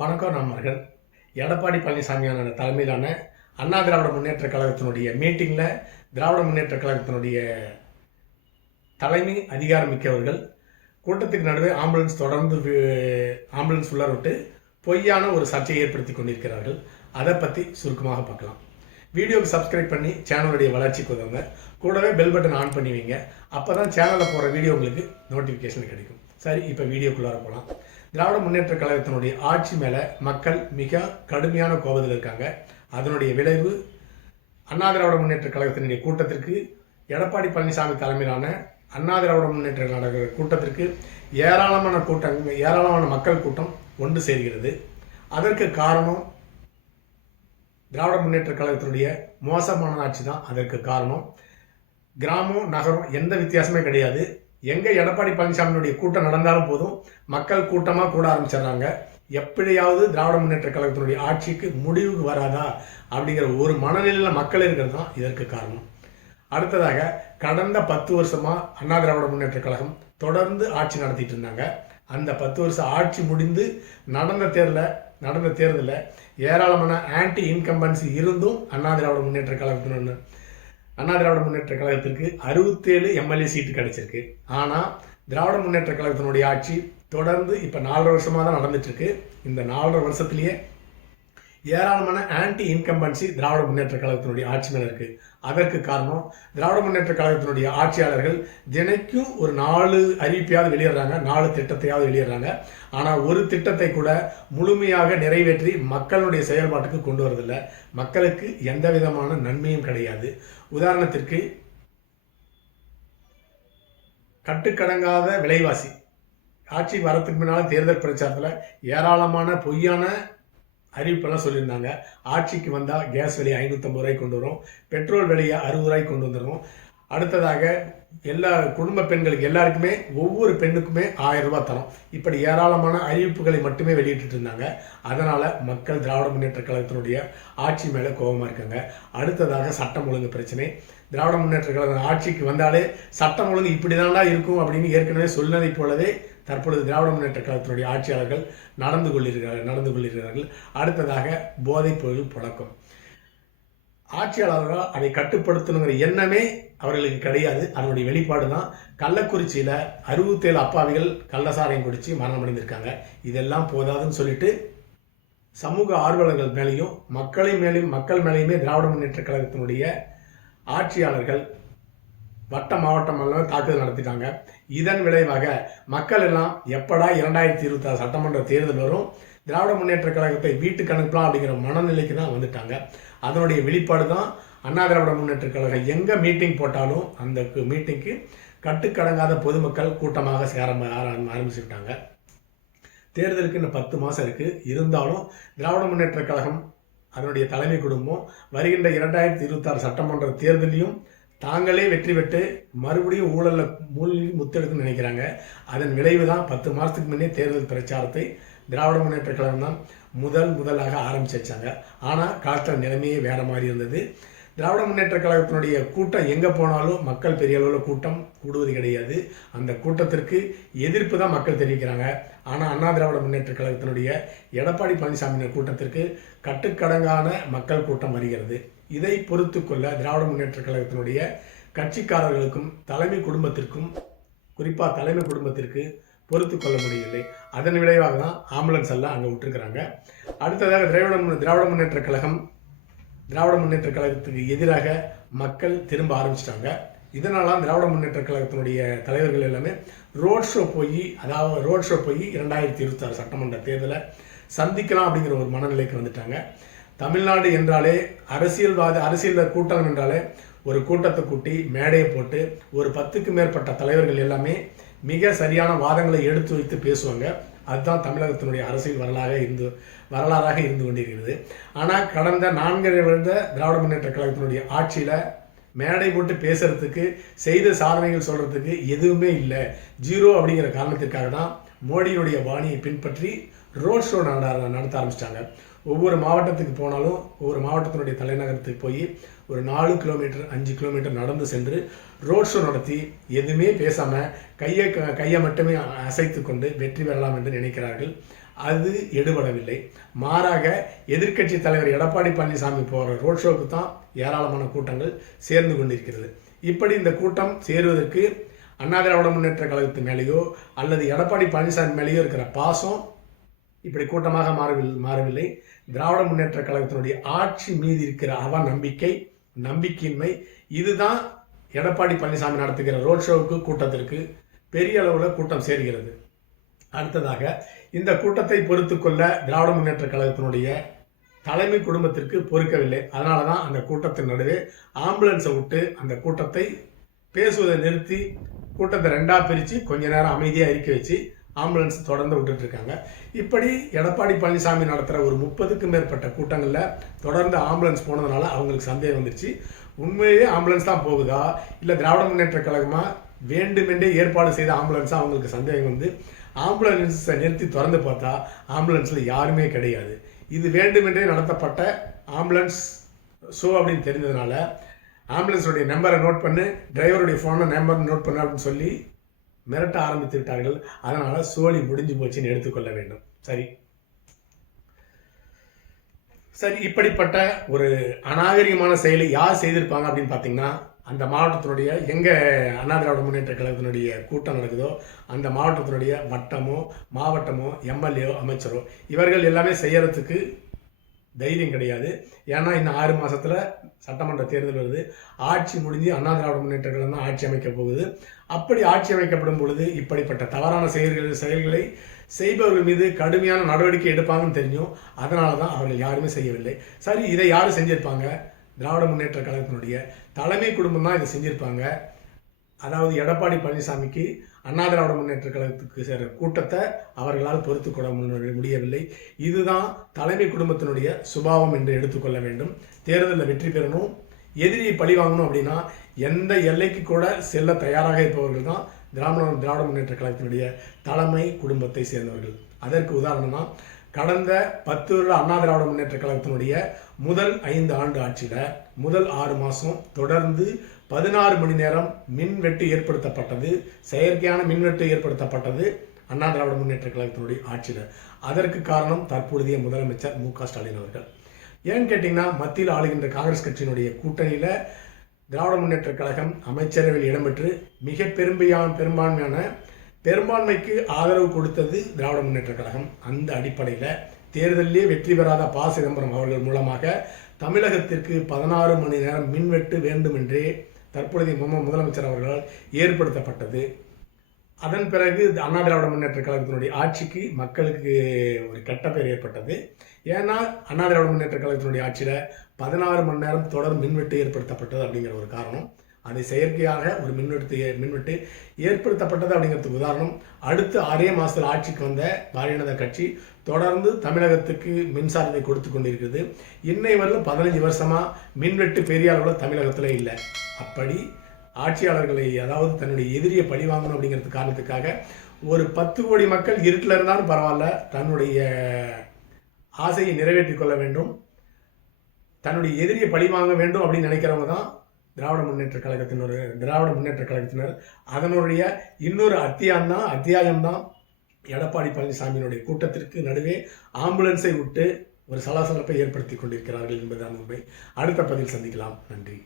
வணக்கம் நண்பர்கள். எடப்பாடி பழனிசாமியான தலைமையிலான அண்ணா திராவிட முன்னேற்ற கழகத்தினுடைய மீட்டிங்கில் திராவிட முன்னேற்ற கழகத்தினுடைய தலைமை அதிகாரம் மிக்கவர்கள் கூட்டத்துக்கு நடுவே ஆம்புலன்ஸ் உள்ளார விட்டு பொய்யான ஒரு சர்ச்சையை ஏற்படுத்தி கொண்டிருக்கிறார்கள். அதை பற்றி சுருக்கமாக பார்க்கலாம். வீடியோக்கு சப்ஸ்கிரைப் பண்ணி சேனலுடைய வளர்ச்சிக்கு உதவுங்க. கூடவே பெல் பட்டன் ஆன் பண்ணி வைங்க. அப்போ தான் சேனலில் போகிற வீடியோ உங்களுக்கு நோட்டிஃபிகேஷன் கிடைக்கும். சரி, இப்போ வீடியோக்குள்ளார போகலாம். திராவிட முன்னேற்ற கழகத்தினுடைய ஆட்சி மேலே மக்கள் மிக கடுமையான கோபத்தில் இருக்காங்க. அதனுடைய விளைவு அண்ணா திராவிட முன்னேற்ற கழகத்தினுடைய கூட்டத்திற்கு எடப்பாடி பழனிசாமி தலைமையிலான அண்ணா திராவிட முன்னேற்ற கழக கூட்டத்திற்கு ஏராளமான மக்கள் கூட்டம் ஒன்று சேர்கிறது. அதற்கு காரணம் திராவிட முன்னேற்ற கழகத்தினுடைய மோசமான ஆட்சி தான். அதற்கு காரணம் கிராமம் நகரம் எந்த வித்தியாசமே கிடையாது. எங்கே எடப்பாடி பழனிசாமியினுடைய கூட்டம் நடந்தாலும் போதும் மக்கள் கூட்டமாக கூட ஆரம்பிச்சிடுறாங்க. எப்படியாவது திராவிட முன்னேற்ற கழகத்தினுடைய ஆட்சிக்கு முடிவுக்கு வராதா அப்படிங்கிற ஒரு மனநிலையில் மக்கள் இருக்கிறது தான் இதற்கு காரணம். அடுத்ததாக கடந்த 10 வருஷமாக அண்ணா திராவிட முன்னேற்ற கழகம் தொடர்ந்து ஆட்சி நடத்திட்டு இருந்தாங்க. அந்த 10 வருஷம் ஆட்சி முடிந்து நடந்த தேர்தலில் ஏராளமான ஆன்டி இன்கம்பன்சி இருந்தும் அண்ணா திராவிட முன்னேற்ற கழகத்திற்கு 67 எம்எல்ஏ சீட்டு கிடைச்சிருக்கு. ஆனால் திராவிட முன்னேற்ற கழகத்தினுடைய ஆட்சி தொடர்ந்து இப்போ 4.5 வருஷமாக தான் நடந்துட்டு இருக்கு. இந்த 4.5 வருஷத்துலேயே ஏராளமான ஆன்டி இன்கம்பன்சி திராவிட முன்னேற்ற கழகத்தினுடைய ஆட்சி மேலே இருக்குது. அதற்கு காரணம் திராவிட முன்னேற்ற கழகத்தினுடைய ஆட்சியாளர்கள் தினைக்கும் ஒரு 4 அறிவிப்பையாவது வெளியிடுறாங்க, 4 திட்டத்தையாவது வெளியிடுறாங்க. ஆனால் ஒரு திட்டத்தை கூட முழுமையாக நிறைவேற்றி மக்களுடைய செயல்பாட்டுக்கு கொண்டு வரதில்லை. மக்களுக்கு எந்த விதமான நன்மையும் கிடையாது. உதாரணத்திற்கு கட்டுக்கடங்காத விலைவாசி ஆட்சி வரத்துக்கு முன்னால் தேர்தல் பிரச்சாரத்தில் ஏராளமான பொய்யான அறிவிப்பெல்லாம் சொல்லியிருந்தாங்க. ஆட்சிக்கு வந்தால் கேஸ் விலையை 550 ரூபாய்க்கு கொண்டு வரும், பெட்ரோல் விலையை 60 ரூபாய்க்கு கொண்டு வந்துடும். அடுத்ததாக எல்லா குடும்ப பெண்களுக்கு எல்லாருக்குமே ஒவ்வொரு பெண்ணுக்குமே 1000 ரூபாய் தரும். இப்படி ஏராளமான அறிவிப்புகளை மட்டுமே வெளியிட்டு இருந்தாங்க. அதனால் மக்கள் திராவிட முன்னேற்ற கழகத்தினுடைய ஆட்சி மேலே கோபமாக இருக்காங்க. அடுத்ததாக சட்டம் ஒழுங்கு பிரச்சனை. திராவிட முன்னேற்ற கழகம் ஆட்சிக்கு வந்தாலே சட்டம் ஒழுங்கு இப்படி தாண்டா இருக்கும் அப்படின்னு ஏற்கனவே சொன்னதை போலவே தற்பொழுது திராவிட முன்னேற்ற கழகத்தினுடைய ஆட்சியாளர்கள் நடந்து கொள்கிறார்கள். அடுத்ததாக போதைப் பொருள் புழக்கம். ஆட்சியாளர்கள் அதை கட்டுப்படுத்தணுங்கிற எண்ணமே அவர்களுக்கு கிடையாது. அதனுடைய வெளிப்பாடு தான் கள்ளக்குறிச்சியில் 67 அப்பாவிகள் கள்ளசாராயம் குடித்து மரணம் அடைந்திருக்காங்க. இதெல்லாம் போதாதுன்னு சொல்லிட்டு சமூக ஆர்வலர்கள் மேலேயும் மக்கள் மேலேயுமே திராவிட முன்னேற்ற கழகத்தினுடைய ஆட்சியாளர்கள் வட்ட மாவட்டம் எல்லாம் தாக்குதல் நடத்திட்டாங்க. இதன் விளைவாக மக்கள் எல்லாம் எப்படா 2026 சட்டமன்ற தேர்தல் வரும், திராவிட முன்னேற்ற கழகத்தை வீட்டுக்கு அனுப்பலாம் அப்படிங்கிற மனநிலைக்கு தான் வந்துட்டாங்க. அதனுடைய வெளிப்பாடு தான் அண்ணா திராவிட முன்னேற்ற கழகம் எங்கே மீட்டிங் போட்டாலும் அந்த மீட்டிங்க்கு கட்டுக்கடங்காத பொதுமக்கள் கூட்டமாக சேர ஆரம்பிச்சுட்டாங்க. தேர்தலுக்கு இன்னும் 10 மாதம் இருக்குது. இருந்தாலும் திராவிட முன்னேற்ற கழகம் அதனுடைய தலைமை குடும்பம் வருகின்ற 2026 சட்டமன்ற தேர்தலையும் தாங்களே வெற்றி பெற்று மறுபடியும் ஊழலில் மூழ்கி முத்தெடுக்குன்னு நினைக்கிறாங்க. அதன் விளைவு தான் 10 மாதத்துக்கு முன்னே தேர்தல் பிரச்சாரத்தை திராவிட முன்னேற்ற கழகம் தான் முதலாக ஆரம்பிச்சு வச்சாங்க. ஆனால் காலத்தில் நிலைமையே வேற மாதிரி இருந்தது. திராவிட முன்னேற்ற கழகத்தினுடைய கூட்டம் எங்கே போனாலும் மக்கள் பெரிய அளவில் கூட்டம் கூடுவது கிடையாது. அந்த கூட்டத்திற்கு எதிர்ப்பு தான் மக்கள் தெரிவிக்கிறாங்க. ஆனால் அண்ணா திராவிட முன்னேற்ற கழகத்தினுடைய எடப்பாடி பழனிசாமியின் கூட்டத்திற்கு கட்டுக்கடங்கான மக்கள் கூட்டம் வருகிறது. இதை பொறுத்து கொள்ள திராவிட முன்னேற்ற கழகத்தினுடைய கட்சிக்காரர்களுக்கும் குறிப்பாக தலைமை குடும்பத்திற்கு பொறுத்து கொள்ள முடியவில்லை. அதன் விளைவாக தான் ஆம்புலன்ஸ் எல்லாம் அங்கே விட்டுருக்கிறாங்க. அடுத்ததாக திராவிட முன்னேற்ற கழகத்துக்கு எதிராக மக்கள் திரும்ப ஆரம்பிச்சிட்டாங்க. இதனால திராவிட முன்னேற்ற கழகத்தினுடைய தலைவர்கள் எல்லாமே ரோட் ஷோ போய் 2026 சட்டமன்ற தேர்தலை சந்திக்கலாம் அப்படிங்கிற ஒரு மனநிலைக்கு வந்துட்டாங்க. தமிழ்நாடு என்றாலே அரசியல் கூட்டம் என்றாலே ஒரு கூட்டத்தை கூட்டி மேடையை போட்டு ஒரு 10க்கு மேற்பட்ட தலைவர்கள் எல்லாமே மிக சரியான வாதங்களை எடுத்து வைத்து பேசுவாங்க. அதுதான் தமிழகத்தினுடைய அரசியல் வரலாறாக இருந்து கொண்டிருக்கிறது. ஆனால் கடந்த 4 வருட திராவிட முன்னேற்ற கழகத்தினுடைய ஆட்சியில் மேடை போட்டு பேசுறதுக்கு செய்த சாதனைகள் சொல்றதுக்கு எதுவுமே இல்லை, ஜீரோ அப்படிங்கிற காரணத்திற்காக தான் மோடியுடைய பாணியை பின்பற்றி ரோட் ஷோ நடத்த ஆரம்பிச்சிட்டாங்க. ஒவ்வொரு மாவட்டத்துக்கு போனாலும் ஒவ்வொரு மாவட்டத்தினுடைய தலைநகரத்துக்கு போய் ஒரு 4 கிலோமீட்டர் 5 கிலோமீட்டர் நடந்து சென்று ரோட் ஷோ நடத்தி எதுவுமே பேசாமல் கையை மட்டுமே அசைத்து கொண்டு வெற்றி பெறலாம் என்று நினைக்கிறார்கள். அது எடுபடவில்லை. மாறாக எதிர்க்கட்சி தலைவர் எடப்பாடி பழனிசாமி போகிற ரோட் ஷோவுக்கு தான் ஏராளமான கூட்டங்கள் சேர்ந்து கொண்டிருக்கிறது. இப்படி இந்த கூட்டம் சேருவதற்கு அண்ணா திராவிட முன்னேற்ற கழகத்து மேலேயோ அல்லது எடப்பாடி பழனிசாமி மேலேயோ இருக்கிற பாசம் இப்படி கூட்டமாக மாறவில்லை. திராவிட முன்னேற்ற கழகத்தினுடைய ஆட்சி மீது இருக்கிற நம்பிக்கையின்மை இதுதான் எடப்பாடி பழனிசாமி நடத்துகிற ரோட் ஷோவுக்கு கூட்டத்திற்கு பெரிய அளவில் கூட்டம் சேர்கிறது. அடுத்ததாக இந்த கூட்டத்தை பொறுத்து கொள்ள திராவிட முன்னேற்ற கழகத்தினுடைய தலைமை குடும்பத்திற்கு பொறுக்கவில்லை. அதனால தான் அந்த கூட்டத்தின் நடுவே ஆம்புலன்ஸை விட்டு அந்த கூட்டத்தை பேசுவதை நிறுத்தி கூட்டத்தை ரெண்டாக பிரித்து கொஞ்ச நேரம் அமைதியாக இருக்க வச்சு ஆம்புலன்ஸ் தொடர்ந்து விட்டுட்டு இருக்காங்க. இப்படி எடப்பாடி பழனிசாமி நடத்துகிற ஒரு 30க்கும் மேற்பட்ட கூட்டங்களில் தொடர்ந்து ஆம்புலன்ஸ் போனதுனால அவங்களுக்கு சந்தேகம் வந்துருச்சு. உண்மையிலேயே ஆம்புலன்ஸ் தான் போகுதா இல்லை திராவிட முன்னேற்ற கழகமாக வேண்டுமென்றே ஏற்பாடு செய்த ஆம்புலன்ஸாக அவங்களுக்கு சந்தேகம் வந்து ஆம்புலன்ஸை நிறுத்தி திறந்து பார்த்தா ஆம்புலன்ஸில் யாருமே கிடையாது. இது வேண்டுமென்றே நடத்தப்பட்ட ஆம்புலன்ஸ் ஷோ அப்படின்னு தெரிஞ்சதுனால ஆம்புலன்ஸுடைய நம்பரை நோட் பண்ணு, டிரைவருடைய ஃபோனை நம்பர் நோட் பண்ணு அப்படின்னு சொல்லி மிரட்ட ஆரம்பித்து விட்டார்கள். அதனால சோழி முடிஞ்சு போச்சுன்னு எடுத்துக்கொள்ள வேண்டும். சரி, இப்படிப்பட்ட ஒரு அநாகரிகமான செயலை யார் செய்திருப்பாங்க அப்படின்னு பார்த்தீங்கன்னா, அந்த மாவட்டத்தினுடைய எங்கே அண்ணா திராவிட முன்னேற்ற கழகத்தினுடைய கூட்டம் நடக்குதோ அந்த மாவட்டத்தினுடைய வட்டமோ மாவட்டமோ எம்எல்ஏ அமைச்சரோ இவர்கள் எல்லாமே செய்யறதுக்கு தைரியம் கிடையாது. ஏன்னா இன்னும் 6 மாதத்தில் சட்டமன்ற தேர்தல் வருது. ஆட்சி முடிஞ்சு அண்ணா திராவிட முன்னேற்ற கழகம் தான் ஆட்சி அமைக்க போகுது. அப்படி ஆட்சி அமைக்கப்படும் பொழுது இப்படிப்பட்ட தவறான செயல்களை செய்பவர்கள் மீது கடுமையான நடவடிக்கை எடுப்பாங்கன்னு தெரியும். அதனால தான் அவர்கள் யாருமே செய்யவில்லை. சரி, இதை யார் செஞ்சிருப்பாங்க? திராவிட முன்னேற்ற கழகத்தினுடைய தலைமை குடும்பம் தான் இதை செஞ்சிருப்பாங்க. அதாவது எடப்பாடி பழனிசாமிக்கு அண்ணா திராவிட முன்னேற்ற கழகத்துக்கு சேர கூட்டத்தை அவர்களால் பொறுத்து கொள்ள முடியவில்லை. இதுதான் தலைமை குடும்பத்தினுடைய சுபாவம் என்று எடுத்துக்கொள்ள வேண்டும். தேர்தலில் வெற்றி பெறணும், எதிரியை பழி வாங்கணும் அப்படின்னா எந்த எல்லைக்கு கூட செல்ல தயாராக இருப்பவர்கள் தான் திராவிட முன்னேற்ற கழகத்தினுடைய தலைமை குடும்பத்தை சேர்ந்தவர்கள். அதற்கு உதாரணம் தான் கடந்த 10 வருட அண்ணா திராவிட முன்னேற்ற கழகத்தினுடைய முதல் 5 ஆண்டு ஆட்சியில் முதல் 6 மாதம் தொடர்ந்து 16 மணி நேரம் மின்வெட்டு ஏற்படுத்தப்பட்டது. செயற்கையான மின்வெட்டு ஏற்படுத்தப்பட்டது அண்ணா திராவிட முன்னேற்ற கழகத்தினுடைய ஆட்சியில். அதற்கு காரணம் தற்பொழுதைய முதலமைச்சர் மு க ஸ்டாலின் அவர்கள். ஏன்னு கேட்டிங்கன்னா, மத்தியில் ஆளுகின்ற காங்கிரஸ் கட்சியினுடைய கூட்டணியில் திராவிட முன்னேற்ற கழகம் அமைச்சரவையில் இடம்பெற்று மிக பெரும்பான்மைக்கு ஆதரவு கொடுத்தது திராவிட முன்னேற்ற கழகம். அந்த அடிப்படையில் தேர்தலிலே வெற்றி பெறாத ப. சிதம்பரம் அவர்கள் மூலமாக தமிழகத்திற்கு 16 மணி நேரம் மின்வெட்டு வேண்டுமென்றே தற்பொழுதைய முதலமைச்சர் அவர்களால் ஏற்படுத்தப்பட்டது. அதன் பிறகு அண்ணா திராவிட முன்னேற்ற கழகத்தினுடைய ஆட்சிக்கு மக்களுக்கு ஒரு கெட்ட பெயர் ஏற்பட்டது. ஏன்னா அண்ணா திராவிட முன்னேற்ற கழகத்தினுடைய ஆட்சியில் 16 மணி நேரம் தொடர் மின்வெட்டு ஏற்படுத்தப்பட்டது அப்படிங்கிற ஒரு காரணம். அதை செயற்கையாக ஒரு மின்வெட்டு ஏற்படுத்தப்பட்டது அப்படிங்கிறதுக்கு உதாரணம், அடுத்து 6 மாதத்தில் ஆட்சிக்கு வந்த பாரதிய ஜனதா கட்சி தொடர்ந்து தமிழகத்துக்கு மின்சாரத்தை கொடுத்து கொண்டிருக்கிறது. இன்னை வரலும் 15 வருஷமாக மின்வெட்டு பெரிய அளவில் தமிழகத்தில் இல்லை. அப்படி ஆட்சியாளர்களை, அதாவது தன்னுடைய எதிரியை பழி வாங்கணும் அப்படிங்கிறது காரணத்துக்காக ஒரு 10 கோடி மக்கள் இருட்டில் இருந்தாலும் பரவாயில்ல, தன்னுடைய ஆசையை நிறைவேற்றிக் கொள்ள வேண்டும், தன்னுடைய எதிரியை பழி வாங்க வேண்டும் அப்படின்னு நினைக்கிறவங்க தான் திராவிட முன்னேற்ற கழகத்தினர். அதனுடைய இன்னொரு அத்தியாயம்தான் எடப்பாடி பழனிசாமியினுடைய கூட்டத்திற்கு நடுவே ஆம்புலன்ஸை விட்டு ஒரு சலசலப்பை ஏற்படுத்தி கொண்டிருக்கிறார்கள் என்பதுதான் உண்மை. அடுத்த பதில் சந்திக்கலாம். நன்றி.